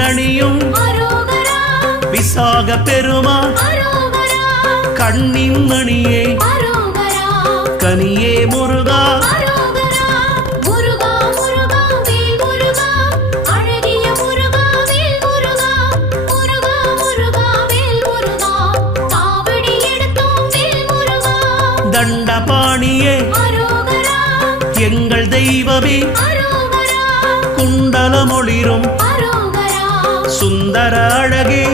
தேரணியும் விசாக பெருமான் கண்ணின் மணியே கனியே முருகா தண்டபாணியே எங்கள் தெய்வமே குண்டலமொளிரும் சுந்தர அழகே